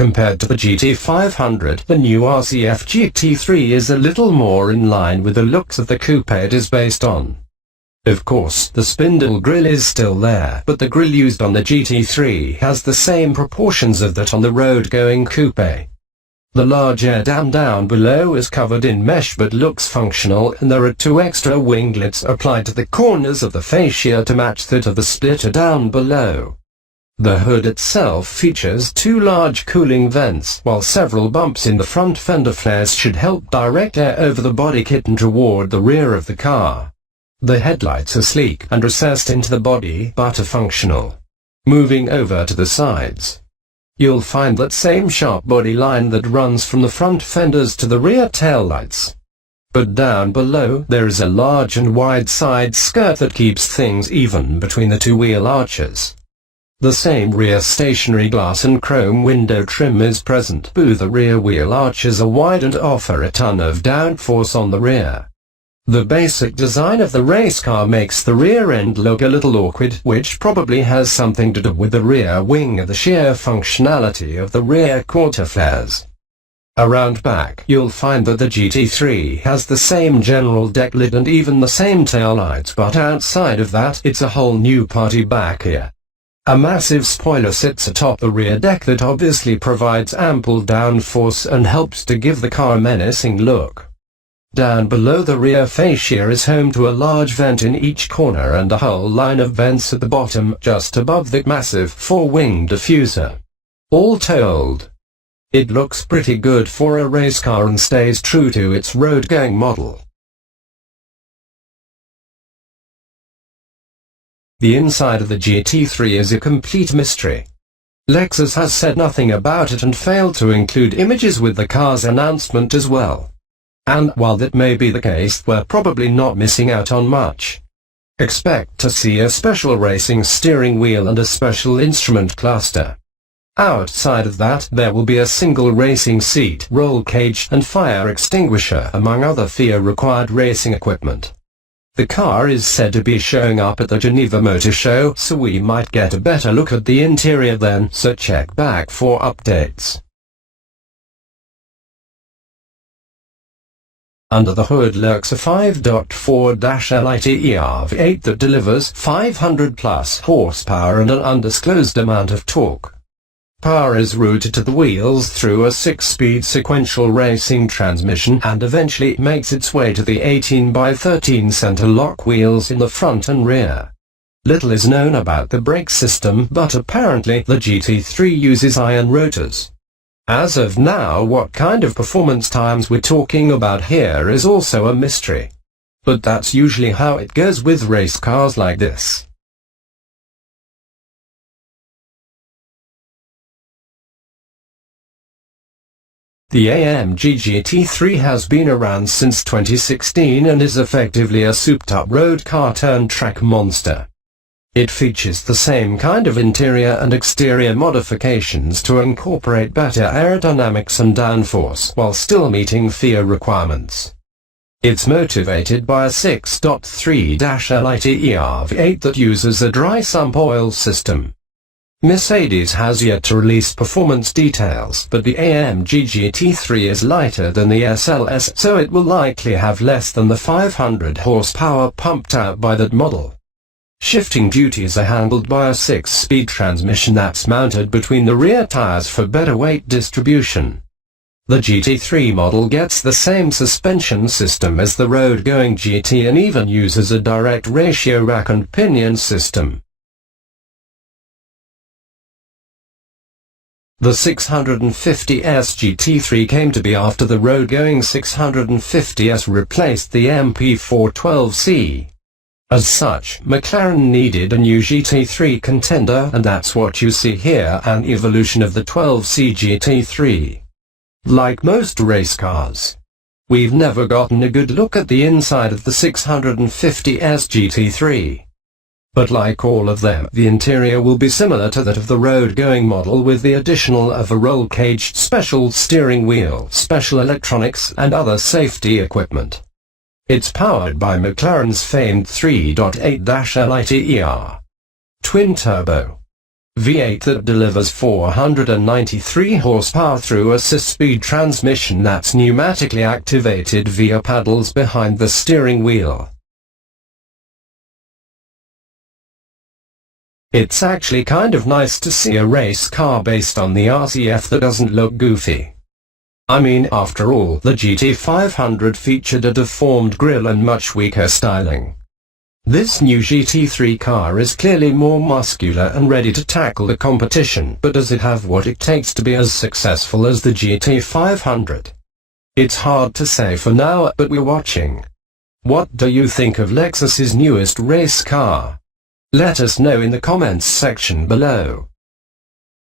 Compared to the GT500, the new RC F GT3 is a little more in line with the looks of the coupe it is based on. Of course, the spindle grille is still there, but the grille used on the GT3 has the same proportions of that on the road-going coupe. The large air dam down below is covered in mesh but looks functional, and there are 2 extra winglets applied to the corners of the fascia to match that of the splitter down below. The hood itself features 2 large cooling vents, while several bumps in the front fender flares should help direct air over the body kit and toward the rear of the car. The headlights are sleek and recessed into the body but are functional. Moving over to the sides, you'll find that same sharp body line that runs from the front fenders to the rear taillights. But down below there is a large and wide side skirt that keeps things even between the 2 wheel arches. The same rear stationary glass and chrome window trim is present, but the rear wheel arches are wide and offer a ton of downforce on the rear. The basic design of the race car makes the rear end look a little awkward, which probably has something to do with the rear wing and the sheer functionality of the rear quarter flares. Around back, you'll find that the GT3 has the same general deck lid and even the same taillights, but outside of that, it's a whole new party back here. A massive spoiler sits atop the rear deck that obviously provides ample downforce and helps to give the car a menacing look. Down below the rear fascia is home to a large vent in each corner and a whole line of vents at the bottom just above the massive 4-wing diffuser. All told, it looks pretty good for a race car and stays true to its road-going model. The inside of the GT3 is a complete mystery. Lexus has said nothing about it and failed to include images with the car's announcement as well. And while that may be the case, we're probably not missing out on much. Expect to see a special racing steering wheel and a special instrument cluster. Outside of that, there will be a single racing seat, roll cage, and fire extinguisher, among other FIA-required racing equipment. The car is said to be showing up at the Geneva Motor Show, so we might get a better look at the interior then, so check back for updates. Under the hood lurks a 5.4-liter V8 that delivers 500-plus horsepower and an undisclosed amount of torque. Power is routed to the wheels through a 6-speed sequential racing transmission and eventually makes its way to the 18x13 center lock wheels in the front and rear. Little is known about the brake system, but apparently the GT3 uses iron rotors. As of now, what kind of performance times we're talking about here is also a mystery. But that's usually how it goes with race cars like this. The AMG GT3 has been around since 2016 and is effectively a souped-up road car turned track monster. It features the same kind of interior and exterior modifications to incorporate better aerodynamics and downforce while still meeting FIA requirements. It's motivated by a 6.3-liter V8 that uses a dry sump oil system. Mercedes has yet to release performance details, but the AMG GT3 is lighter than the SLS, so it will likely have less than the 500 horsepower pumped out by that model. Shifting duties are handled by a 6-speed transmission that's mounted between the rear tires for better weight distribution. The GT3 model gets the same suspension system as the road-going GT and even uses a direct ratio rack and pinion system. The 650S GT3 came to be after the road-going 650S replaced the MP412C. As such, McLaren needed a new GT3 contender, and that's what you see here, an evolution of the 12C GT3. Like most race cars, we've never gotten a good look at the inside of the 650S GT3. But like all of them, the interior will be similar to that of the road-going model with the additional of a roll cage, special steering wheel, special electronics, and other safety equipment. It's powered by McLaren's famed 3.8-liter twin-turbo V8 that delivers 493 horsepower through a 6-speed transmission that's pneumatically activated via paddles behind the steering wheel. It's actually kind of nice to see a race car based on the RCF that doesn't look goofy. I mean, after all, the GT500 featured a deformed grille and much weaker styling. This new GT3 car is clearly more muscular and ready to tackle the competition, but does it have what it takes to be as successful as the GT500? It's hard to say for now, but we're watching. What do you think of Lexus's newest race car? Let us know in the comments section below.